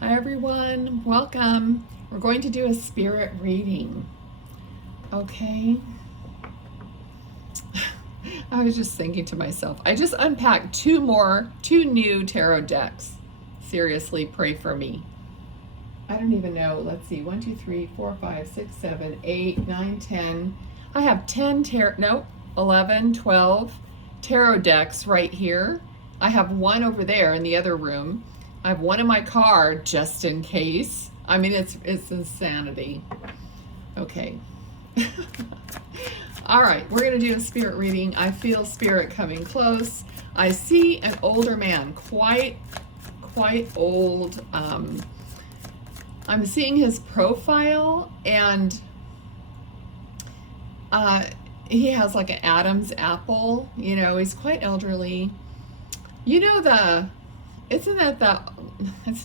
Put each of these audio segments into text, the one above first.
Hi everyone, welcome. We're going to do a spirit reading. Okay. I was just thinking to myself, I just unpacked two new tarot decks. Seriously, pray for me. I don't even know. Let's see. 1, 2, 3, 4, 5, 6, 7, 8, 9, 10. I have 10 11, 12 tarot decks right here. I have one over there in the other room. I have one in my car just in case. I mean, it's insanity. Okay. All right, we're going to do a spirit reading. I feel spirit coming close. I see an older man, quite old. I'm seeing his profile, and he has like an Adam's apple. You know, he's quite elderly. You know it's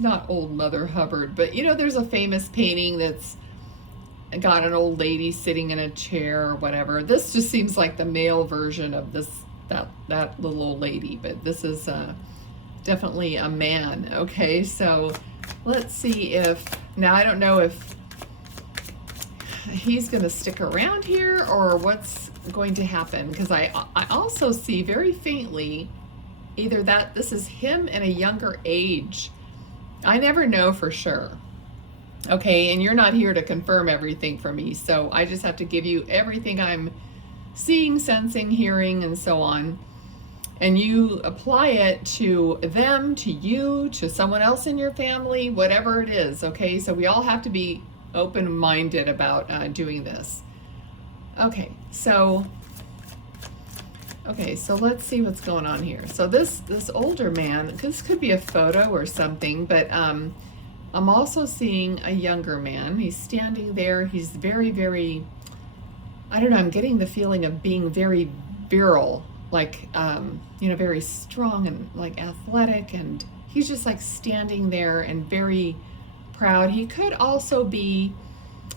not old Mother Hubbard, but you know, there's a famous painting that's got an old lady sitting in a chair or whatever. This just seems like the male version of that little old lady, but this is definitely a man. Okay, so let's see if, now I don't know if he's going to stick around here or what's going to happen, because I also see very faintly either that this is him in a younger age. I never know for sure. Okay, and you're not here to confirm everything for me, so I just have to give you everything I'm seeing, sensing, hearing, and so on. And you apply it to them, to you, to someone else in your family, whatever it is. Okay, so we all have to be open-minded about doing this. Okay, so let's see what's going on here. So this older man, this could be a photo or something, but I'm also seeing a younger man. He's standing there. He's very, very, I don't know, I'm getting the feeling of being very virile, like, you know, very strong and like athletic, and he's just like standing there and very proud. He could also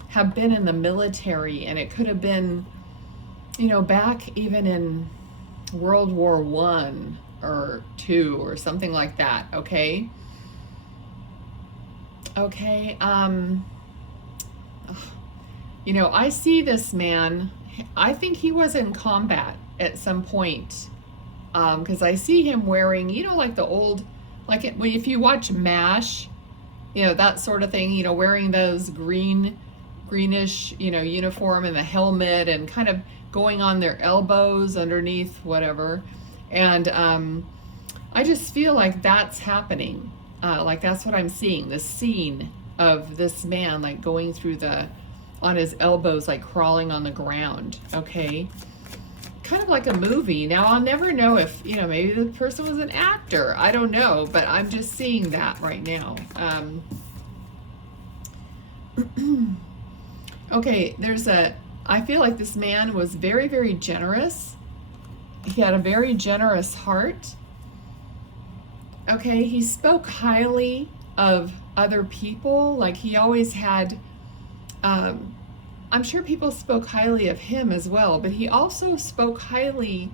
have been in the military, and it could have been, you know, back even in World War I or II or something like that. Okay. You know, I see this man. I think he was in combat at some point, because I see him wearing, you know, like the old, like if you watch MASH, you know, that sort of thing, you know, wearing those greenish, you know, uniform and the helmet, and kind of going on their elbows underneath whatever. And I just feel like that's happening. Like that's what I'm seeing, this scene of this man like going through on his elbows, like crawling on the ground. Okay, kind of like a movie. Now I'll never know if, you know, maybe the person was an actor, I don't know, but I'm just seeing that right now. Okay, I feel like this man was very, very generous. He had a very generous heart. Okay, he spoke highly of other people. Like he always had, I'm sure people spoke highly of him as well, but he also spoke highly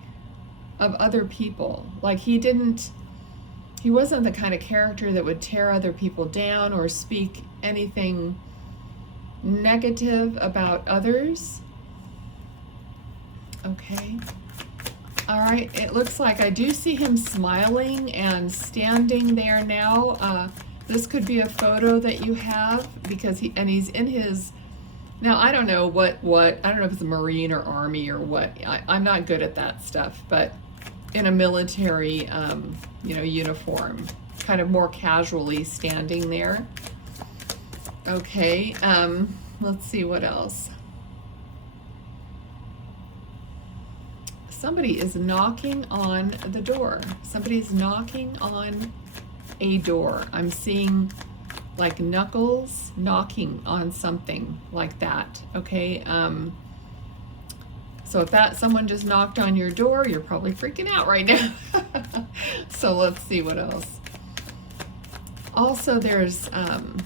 of other people. Like he wasn't the kind of character that would tear other people down or speak anything negative about others. Okay. All right, it looks like I do see him smiling and standing there now. This could be a photo that you have, because he's in his, now I don't know what I don't know if it's a Marine or Army or what. I'm not good at that stuff, but in a military, you know, uniform, kind of more casually standing there. Okay, let's see what else. Somebody is knocking on the door. Somebody's knocking on a door. I'm seeing like knuckles knocking on something like that. Okay, so if someone just knocked on your door, you're probably freaking out right now. So let's see what else. Also, there's an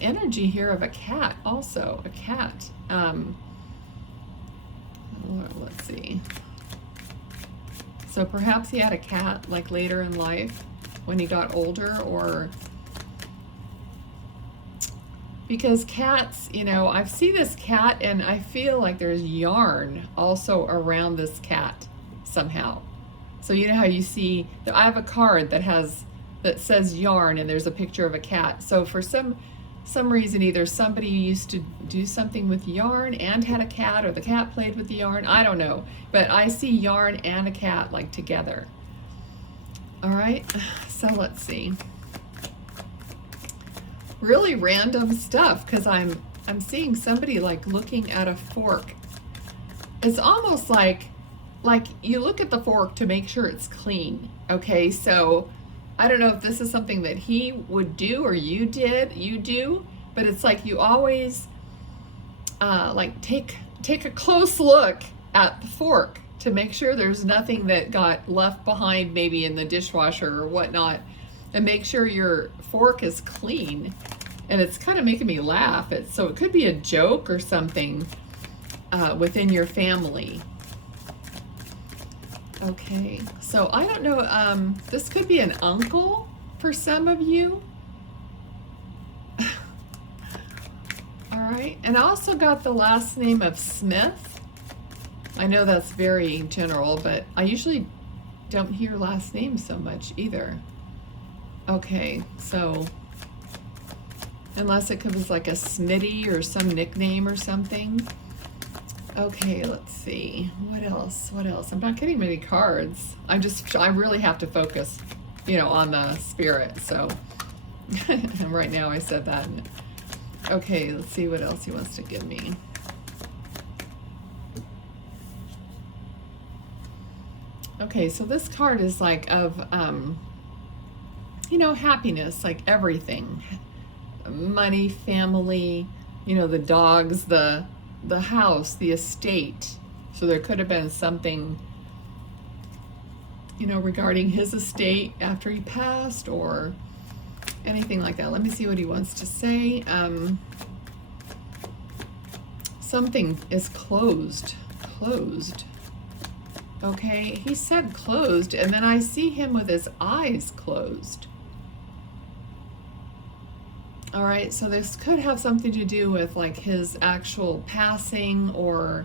energy here of a cat. Also, a cat. Let's see. So perhaps he had a cat like later in life when he got older, or Because cats, you know, I see this cat and I feel like there's yarn also around this cat somehow. So you know how you see, I have a card that says yarn and there's a picture of a cat. So for some reason, either somebody used to do something with yarn and had a cat, or the cat played with the yarn, I don't know. But I see yarn and a cat like together. All right, so let's see. Really random stuff, because I'm seeing somebody like looking at a fork. It's almost like you look at the fork to make sure it's clean. Okay, so I don't know if this is something that he would do or you do, but it's like you always like take a close look at the fork to make sure there's nothing that got left behind maybe in the dishwasher or whatnot, and make sure your fork is clean. And it's kind of making me laugh. So it could be a joke or something within your family. Okay, so I don't know, this could be an uncle for some of you. All right, and I also got the last name of Smith. I know that's very general, but I usually don't hear last names so much either. Okay, so unless it was like a Smitty or some nickname or something. Okay, let's see. What else? I'm not getting many cards. I really have to focus, you know, on the spirit. So, and right now I said that. Okay, let's see what else he wants to give me. Okay, so this card is like of, you know, happiness, like everything. Money, family, you know, the dogs, the house, the estate. So there could have been something, you know, regarding his estate after he passed or anything like that. Let me see what he wants to say. Something is closed. Okay, he said closed, and then I see him with his eyes closed. All right, so this could have something to do with like his actual passing, or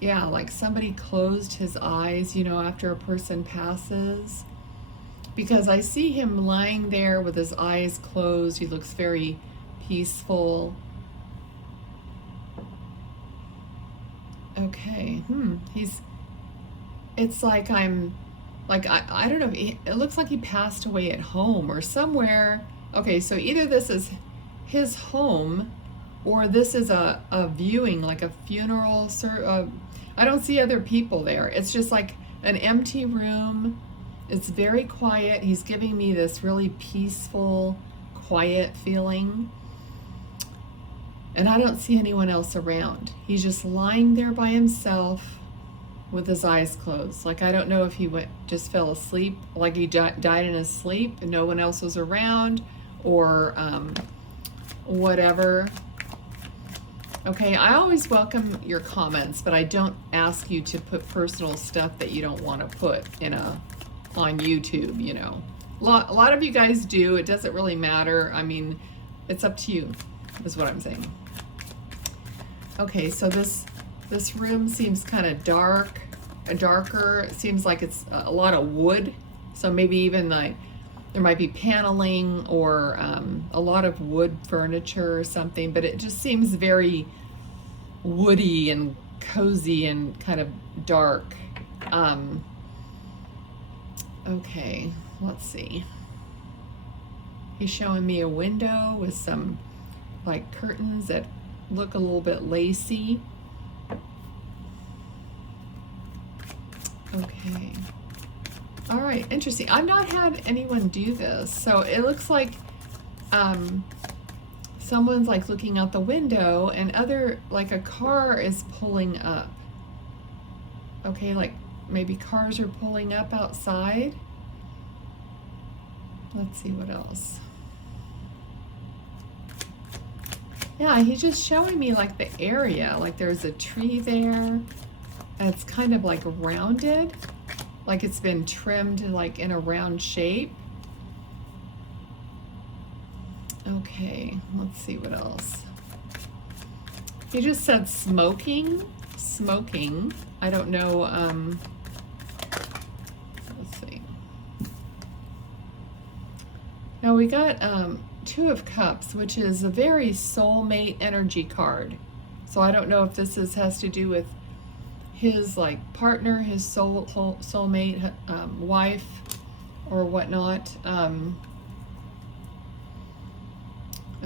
yeah, like somebody closed his eyes, you know, after a person passes. Because I see him lying there with his eyes closed. He looks very peaceful. Okay, it's like I don't know, it looks like he passed away at home or somewhere. Okay, so either this is his home or this is a viewing, like a funeral. I don't see other people there. It's just like an empty room. It's very quiet. He's giving me this really peaceful, quiet feeling. And I don't see anyone else around. He's just lying there by himself with his eyes closed. Like, I don't know if he just fell asleep, like he died in his sleep and no one else was around, or whatever. Okay, I always welcome your comments, but I don't ask you to put personal stuff that you don't want to put on YouTube, you know. A lot of you guys do. It doesn't really matter. I mean, it's up to you, is what I'm saying. Okay, so this room seems kind of darker. It seems like it's a lot of wood. So maybe even like there might be paneling or a lot of wood furniture or something, but it just seems very woody and cozy and kind of dark. Okay, let's see. He's showing me a window with some like curtains that look a little bit lacy. Okay. All right, interesting. I've not had anyone do this. So it looks like someone's like looking out the window and like a car is pulling up. Okay, like maybe cars are pulling up outside. Let's see what else. Yeah, he's just showing me like the area, like there's a tree there, and it's kind of like rounded, like it's been trimmed like in a round shape. Okay, let's see what else. He just said smoking. Smoking. I don't know. Let's see. Now we got Two of Cups, which is a very soulmate energy card. So I don't know if this has to do with his like partner, his soulmate, wife, or whatnot.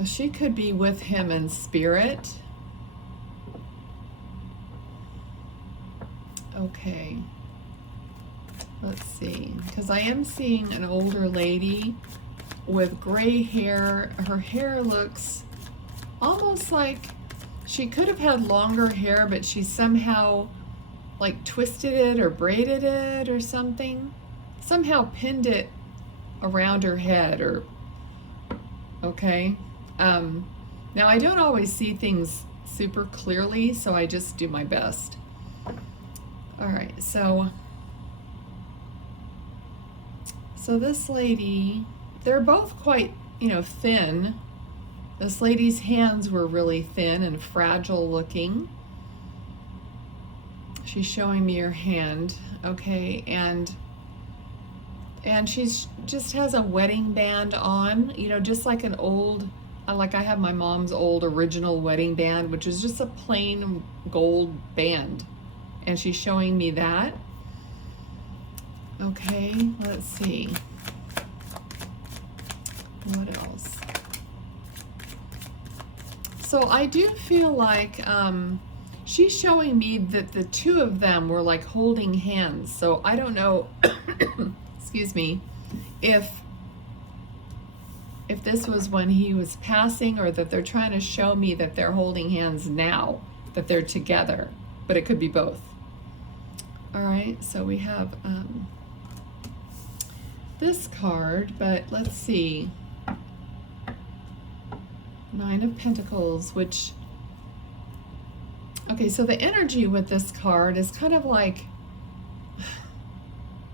She could be with him in spirit. Okay. Let's see. Because I am seeing an older lady with gray hair. Her hair looks almost like she could have had longer hair, but she somehow like twisted it or braided it or something. Somehow pinned it around her head or, okay. Now I don't always see things super clearly, so I just do my best. All right, so this lady, they're both quite, thin. This lady's hands were really thin and fragile looking. She's showing me her hand, okay, and she's just has a wedding band on, just like an old, like I have my mom's old original wedding band, which is just a plain gold band. And she's showing me that. Okay, let's see. What else? So I do feel like she's showing me that the two of them were like holding hands. So I don't know, excuse me, if this was when he was passing, or that they're trying to show me that they're holding hands now, that they're together, but it could be both. All right, so we have this card, but let's see. Nine of Pentacles, which, okay, so the energy with this card is kind of like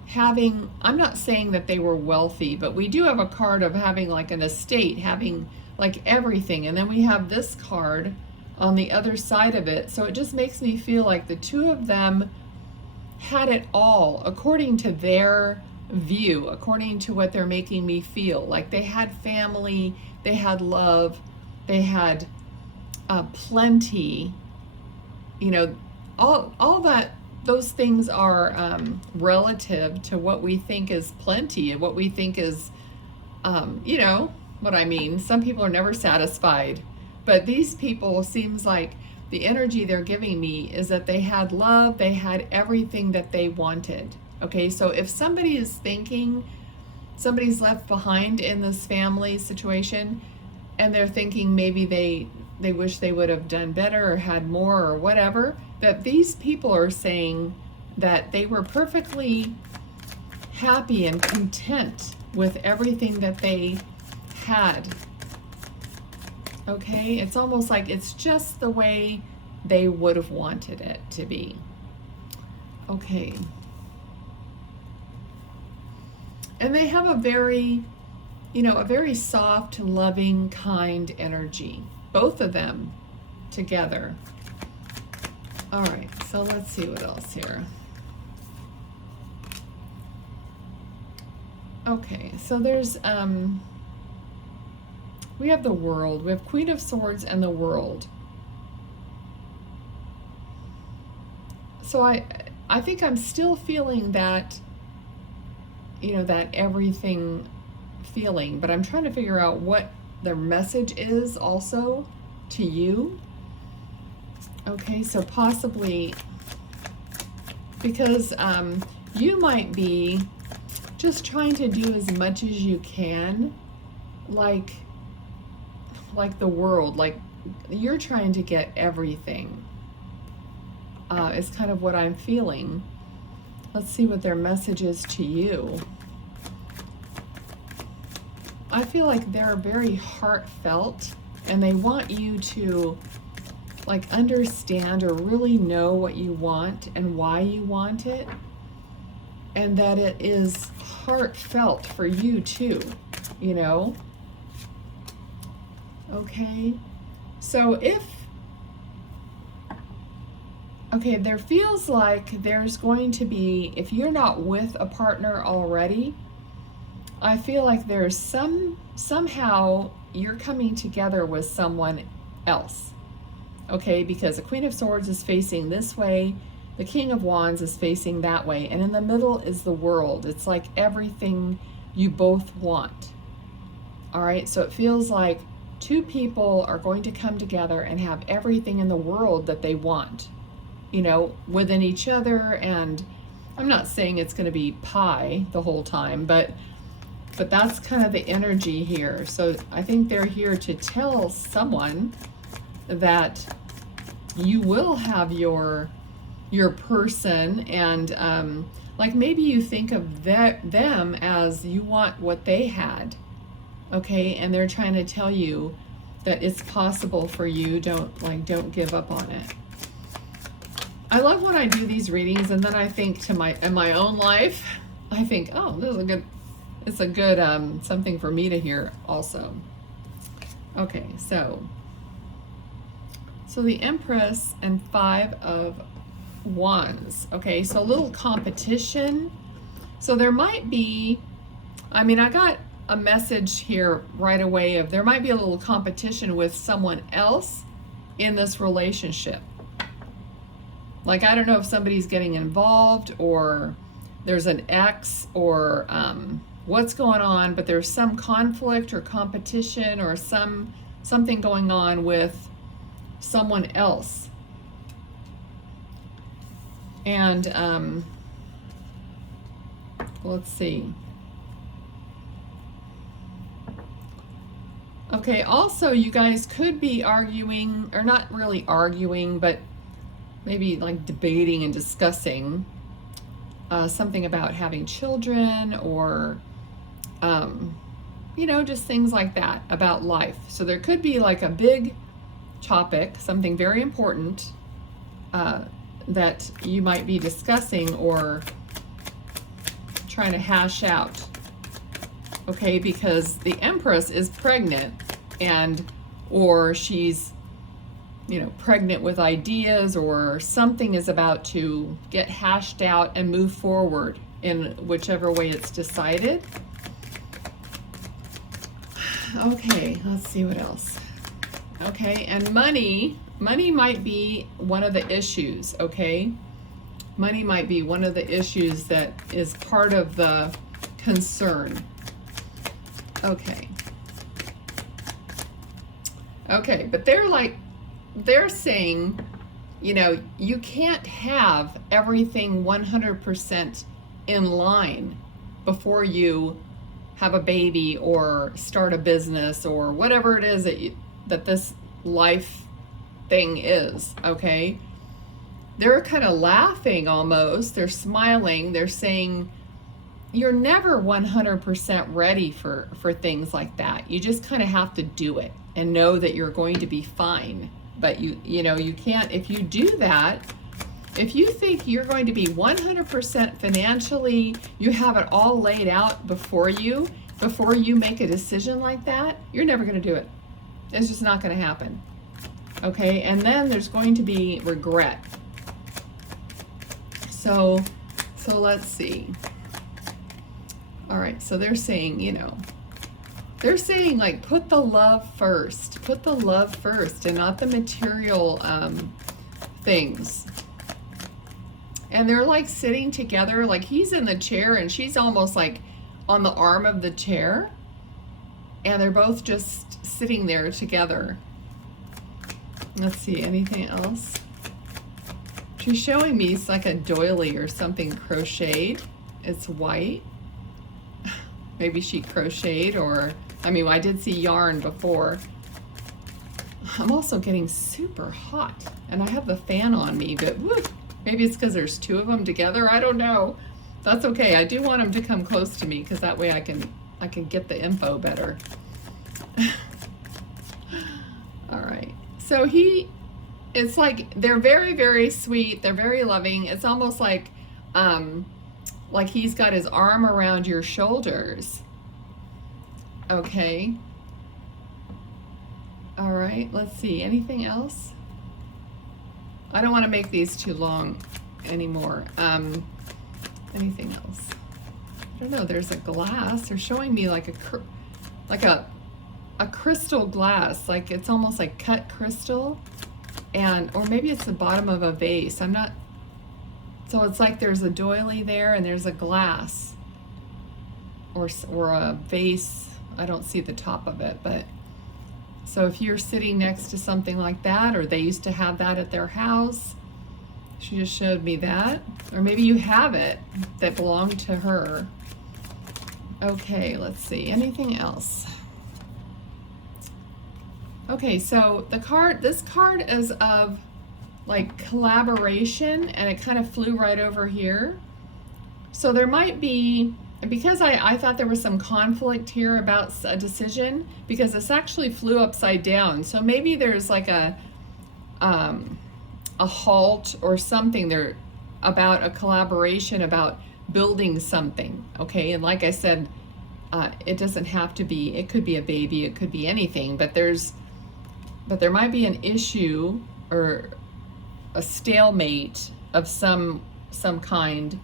having, I'm not saying that they were wealthy, but we do have a card of having like an estate, having like everything. And then we have this card on the other side of it. So it just makes me feel like the two of them had it all according to their view, according to what they're making me feel. Like they had family, they had love, they had plenty, all that. Those things are relative to what we think is plenty and what we think is, you know what I mean. Some people are never satisfied, but these people, seems like the energy they're giving me is that they had love, they had everything that they wanted. Okay, so if somebody is thinking somebody's left behind in this family situation, and they're thinking maybe they wish they would have done better or had more or whatever, that these people are saying that they were perfectly happy and content with everything that they had. Okay, it's almost like it's just the way they would have wanted it to be. Okay. And they have a very, a very soft, loving, kind energy. Both of them together. All right, so let's see what else here. Okay, so there's, we have the World. We have Queen of Swords and the World. So I think I'm still feeling that, that everything feeling, but I'm trying to figure out what the message is also to you. Okay, so possibly because you might be just trying to do as much as you can, like the world, like you're trying to get everything. Is kind of what I'm feeling. Let's see what their message is to you. I feel like they're very heartfelt and they want you to like understand or really know what you want and why you want it, and that it is heartfelt for you too, Okay, so okay, there feels like there's going to be, if you're not with a partner already, I feel like there's somehow you're coming together with someone else. Okay, because the Queen of Swords is facing this way, the King of Wands is facing that way, and in the middle is the World. It's like everything you both want. All right, so it feels like two people are going to come together and have everything in the world that they want, you know, within each other. And I'm not saying it's going to be pie the whole time, but that's kind of the energy here. So I think they're here to tell someone that you will have your person, and like maybe you think of them as you want what they had, okay, and they're trying to tell you that it's possible for you. Don't give up on it. I love when I do these readings and then I think in my own life, I think, oh, this is it's a good something for me to hear also. Okay, so the Empress and Five of Wands. Okay, so a little competition. So there might be, I mean, I got a message here right away of there might be a little competition with someone else in this relationship. Like, I don't know if somebody's getting involved or there's an ex or what's going on, but there's some conflict or competition or something going on with someone else. And let's see. Okay, also you guys could be arguing, or not really arguing, but maybe like debating and discussing something about having children, or you know, just things like that about life. So there could be like a big topic, something very important that you might be discussing or trying to hash out. Okay, because the Empress is pregnant, or she's, you know, pregnant with ideas, or something is about to get hashed out and move forward in whichever way it's decided. Okay, let's see what else. Okay, and money might be one of the issues, okay? Money might be one of the issues that is part of the concern. Okay. Okay, but they're saying, you know, you can't have everything 100% in line before you have a baby or start a business or whatever it is that this life thing is, okay? They're kind of laughing almost. They're smiling. They're saying, you're never 100% ready for things like that. You just kind of have to do it and know that you're going to be fine. But you know, you can't, if you do that, if you think you're going to be 100% financially, you have it all laid out before you make a decision like that, you're never going to do it. It's just not going to happen. Okay, and then there's going to be regret. So let's see. All right, so they're saying, you know, they're saying like put the love first and not the material things. And they're like sitting together, like he's in the chair and she's almost like on the arm of the chair, and they're both just sitting there together. Let's see, anything else? She's showing me it's like a doily or something crocheted. It's white. Maybe she crocheted, or, I mean, I did see yarn before. I'm also getting super hot, and I have the fan on me, but woo, maybe it's because there's two of them together. I don't know. That's okay. I do want them to come close to me because that way I can get the info better. All right. So it's like they're very, very sweet. They're very loving. It's almost like he's got his arm around your shoulders. Okay. All right, let's see. Anything else? I don't want to make these too long anymore. Anything else? I don't know. There's a glass. They're showing me like a crystal glass, like it's almost like cut crystal, or maybe it's the bottom of a vase. I'm not. So it's like there's a doily there, and there's a glass, or a vase. I don't see the top of it, but so if you're sitting next to something like that, or they used to have that at their house, she just showed me that, or maybe you have it that belonged to her. Okay, let's see. Anything else? Okay, so this card is of like collaboration, and it kind of flew right over here. So there might be, because I thought there was some conflict here about a decision, because this actually flew upside down. So maybe there's like a halt or something there about a collaboration, about building something. Okay, and like I said, it doesn't have to be, it could be a baby, it could be anything, but there might be an issue or a stalemate of some kind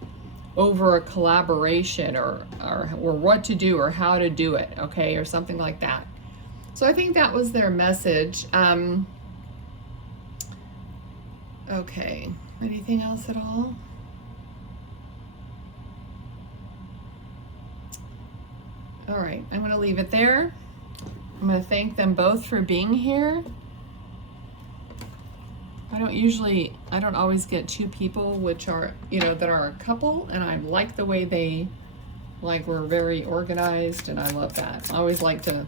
over a collaboration, or what to do or how to do it, okay, or something like that. So I think that was their message. Okay, anything else at all? All right, I'm going to leave it there. I'm going to thank them both for being here. I don't always get two people which are, that are a couple, and I like the way they, were very organized, and I love that. I always like to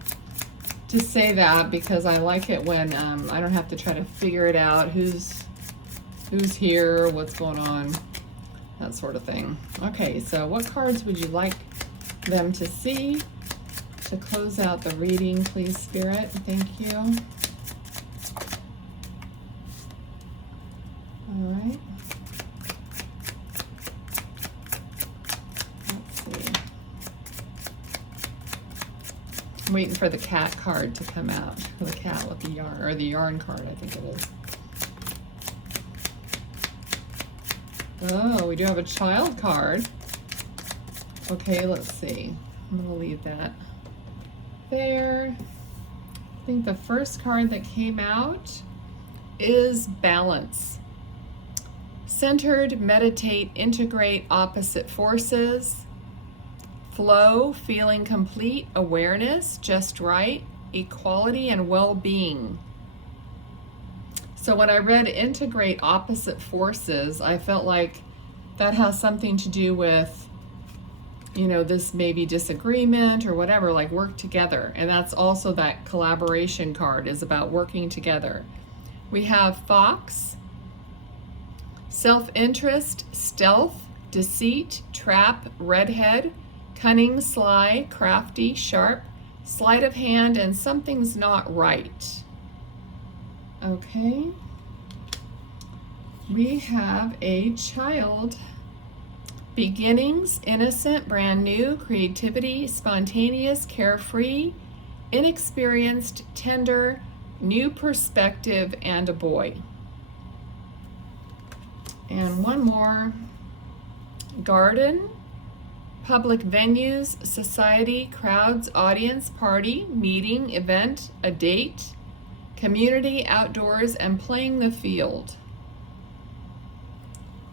say that, because I like it when I don't have to try to figure it out, who's here, what's going on, that sort of thing. Okay, so what cards would you like them to see to close out the reading, please, Spirit? Thank you. All right. Let's see. I'm waiting for the cat card to come out. For the cat with the yarn, or the yarn card, I think it is. Oh, we do have a child card. Okay, let's see. I'm going to leave that there. I think the first card that came out is balance. Centered, meditate, integrate opposite forces. Flow, feeling complete, awareness, just right, equality, and well-being. So when I read integrate opposite forces, I felt like that has something to do with, this maybe disagreement or whatever, like work together. And that's also that collaboration card is about working together. We have fox, self-interest, stealth, deceit, trap, redhead, cunning, sly, crafty, sharp, sleight of hand, and something's not right. Okay. We have a child. Beginnings, innocent, brand new, creativity, spontaneous, carefree, inexperienced, tender, new perspective, and a boy. And one more. Garden, public venues, society, crowds, audience, party, meeting, event, a date, community, outdoors, and playing the field.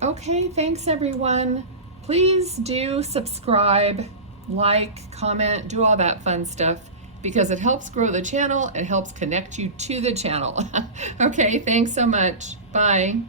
Okay, thanks everyone. Please do subscribe, like, comment, do all that fun stuff, because it helps grow the channel. It helps connect you to the channel. Okay, thanks so much. Bye.